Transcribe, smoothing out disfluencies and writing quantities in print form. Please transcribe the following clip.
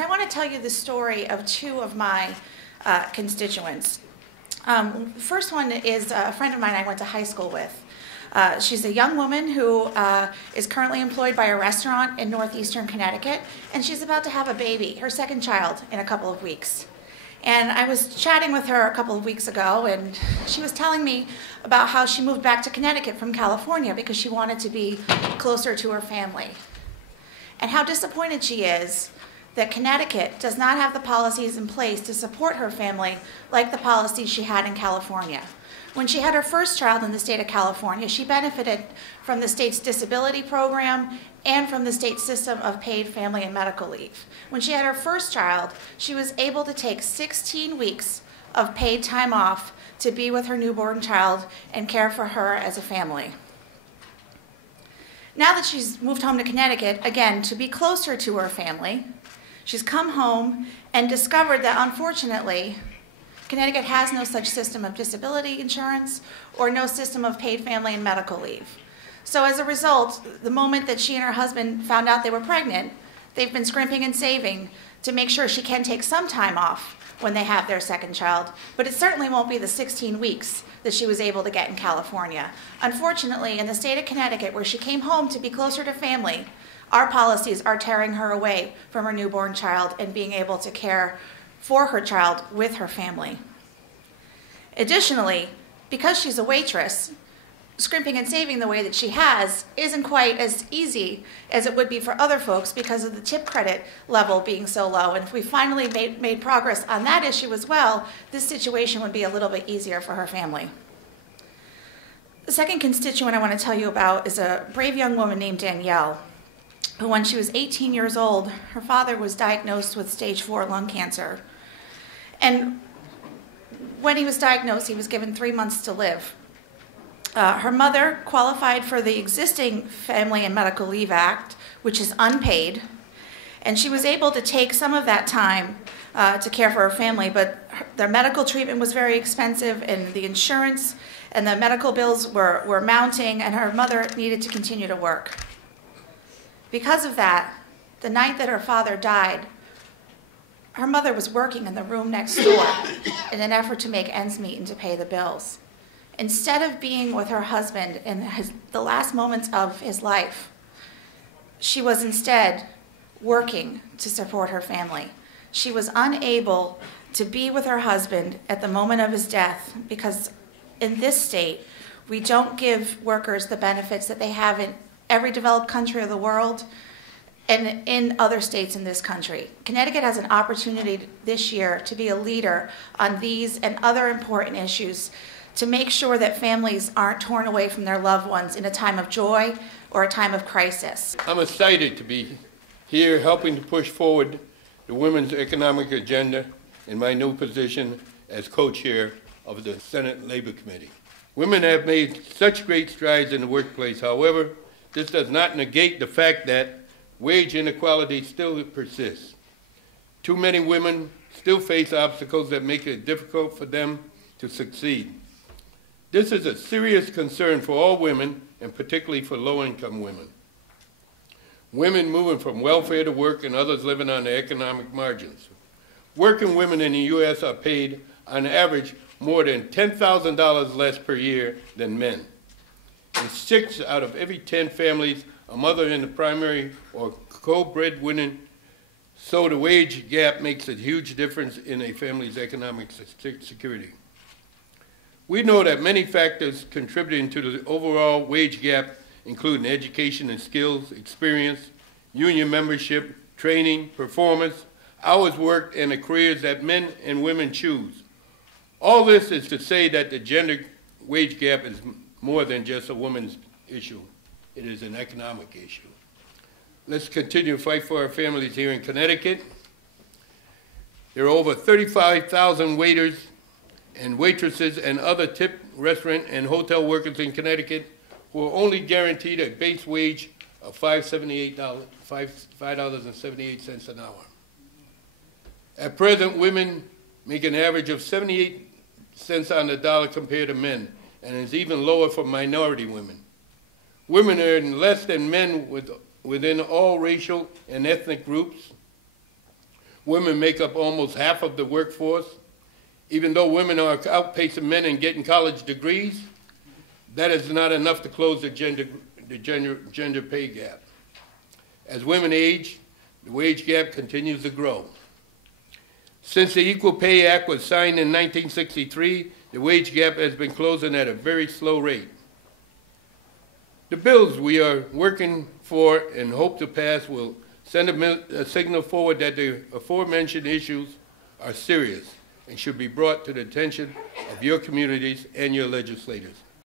and I want to tell you the story of two of my constituents. The first one is a friend of mine I went to high school with. She's a young woman who is currently employed by a restaurant in northeastern Connecticut, and she's about to have a baby, her second child, in a couple of weeks. And I was chatting with her a couple of weeks ago, and she was telling me about how she moved back to Connecticut from California because she wanted to be closer to her family. And how disappointed she is that Connecticut does not have the policies in place to support her family like the policies she had in California. When she had her first child in the state of California, she benefited from the state's disability program and from the state system of paid family and medical leave. When she had her first child, she was able to take 16 weeks of paid time off to be with her newborn child and care for her as a family. Now that she's moved home to Connecticut, again, to be closer to her family, she's come home and discovered that, unfortunately, Connecticut has no such system of disability insurance or no system of paid family and medical leave. So as a result, the moment that she and her husband found out they were pregnant, they've been scrimping and saving to make sure she can take some time off when they have their second child, but it certainly won't be the 16 weeks that she was able to get in California. Unfortunately, in the state of Connecticut, where she came home to be closer to family, our policies are tearing her away from her newborn child and being able to care for her child with her family. Additionally, because she's a waitress, scrimping and saving the way that she has isn't quite as easy as it would be for other folks because of the tip credit level being so low. And if we finally made progress on that issue as well, this situation would be a little bit easier for her family. The second constituent I want to tell you about is a brave young woman named Danielle, who when she was 18 years old, her father was diagnosed with stage 4 lung cancer. And when he was diagnosed, he was given 3 months to live. Her mother qualified for the existing Family and Medical Leave Act, which is unpaid, and she was able to take some of that time to care for her family, but their medical treatment was very expensive, and the insurance and the medical bills were mounting, and her mother needed to continue to work. Because of that, the night that her father died, her mother was working in the room next door in an effort to make ends meet and to pay the bills. Instead of being with her husband in the last moments of his life, she was instead working to support her family. She was unable to be with her husband at the moment of his death because in this state, we don't give workers the benefits that they have in every developed country of the world and in other states in this country. Connecticut has an opportunity this year to be a leader on these and other important issues to make sure that families aren't torn away from their loved ones in a time of joy or a time of crisis. I'm excited to be here helping to push forward the women's economic agenda in my new position as co-chair of the Senate Labor Committee. Women have made such great strides in the workplace. However, this does not negate the fact that wage inequality still persists. Too many women still face obstacles that make it difficult for them to succeed. This is a serious concern for all women, and particularly for low-income women. Women moving from welfare to work and others living on the economic margins. Working women in the U.S. are paid, on average, more than $10,000 less per year than men. In 6 out of every 10 families, a mother in the primary or co-breadwinner, so the wage gap makes a huge difference in a family's economic security. We know that many factors contributing to the overall wage gap, including education and skills, experience, union membership, training, performance, hours worked, and the careers that men and women choose. All this is to say that the gender wage gap is more than just a woman's issue. It is an economic issue. Let's continue to fight for our families here in Connecticut. There are over 35,000 waiters and waitresses and other tip restaurant and hotel workers in Connecticut who are only guaranteed a base wage of $5.78 an hour. At present, women make an average of 78 cents on the dollar compared to men, and is even lower for minority women. Women earn less than men within all racial and ethnic groups. women make up almost half of the workforce. Even though women are outpacing men in getting college degrees, that is not enough to close the gender pay gap. As women age, the wage gap continues to grow. Since the Equal Pay Act was signed in 1963, the wage gap has been closing at a very slow rate. The bills we are working for and hope to pass will send a signal forward that the aforementioned issues are serious and should be brought to the attention of your communities and your legislators.